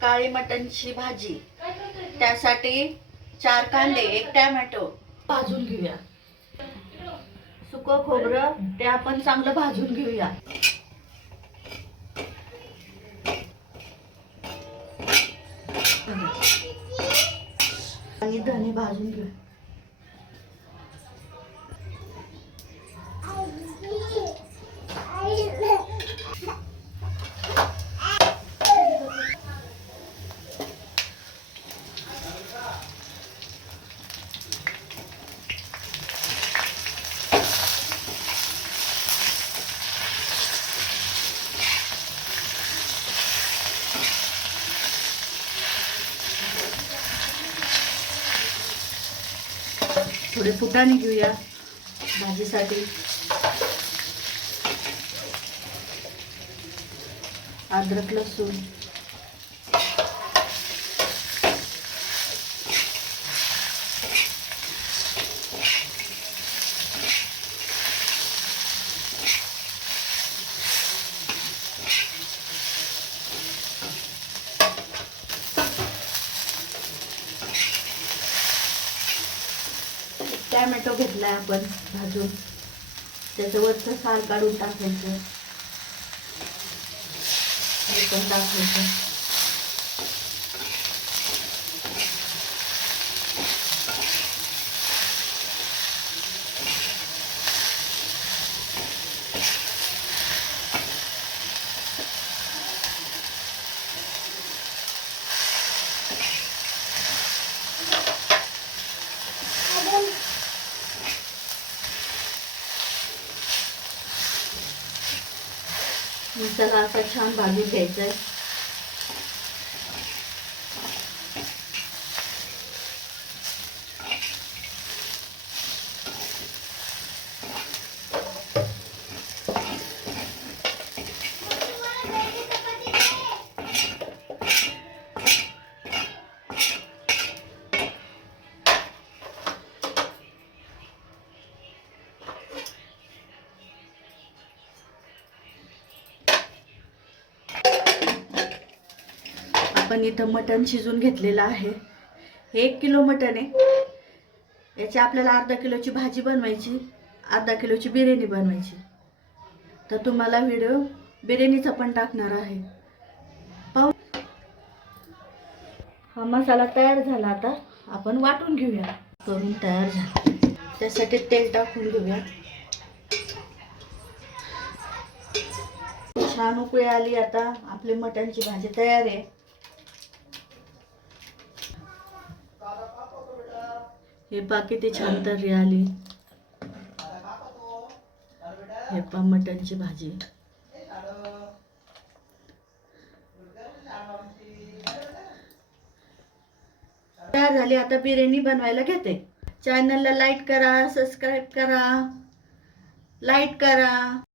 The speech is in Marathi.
काळी मटणची भाजी, त्यासाठी 4 कांदे, 1 टोमॅटो भाजून घेऊया. सुकं खोबरं ते आपण चांगलं भाजून घेऊया. आणि धने भाजून घेऊया. थोडे फुटाणे घेऊया भाजीसाठी. अद्रक लसूण, टोमॅटो घेतलाय आपण भाजून, त्याचं वरचं साल काढून टाकायचं. हे पण टाकायचं. मसाला असा छान भाजून घ्यायचा आहे. आपण इथं मटण शिजून घेतलेलं आहे. 1 किलो मटण आहे. याची आपल्याला अर्धा किलोची भाजी बनवायची, अर्धा किलोची बिर्याणी बनवायची. तर तुम्हाला व्हिडिओ बिर्याणीचा पण टाकणार आहे. पाहू. हा मसाला तयार झाला. आता आपण वाटून घेऊया. करून तयार झाला. त्यासाठी तेल टाकून घेऊया. छान उकळी आली. आता आपली मटणची भाजी तयार आहे. हे पहा किती छान तर्री आली. हे पहा मटणची भाजी तयार झाली. आता बिर्याणी बनवायला घेते. चॅनलला लाईक करा, सबस्क्राईब करा, लाईक करा.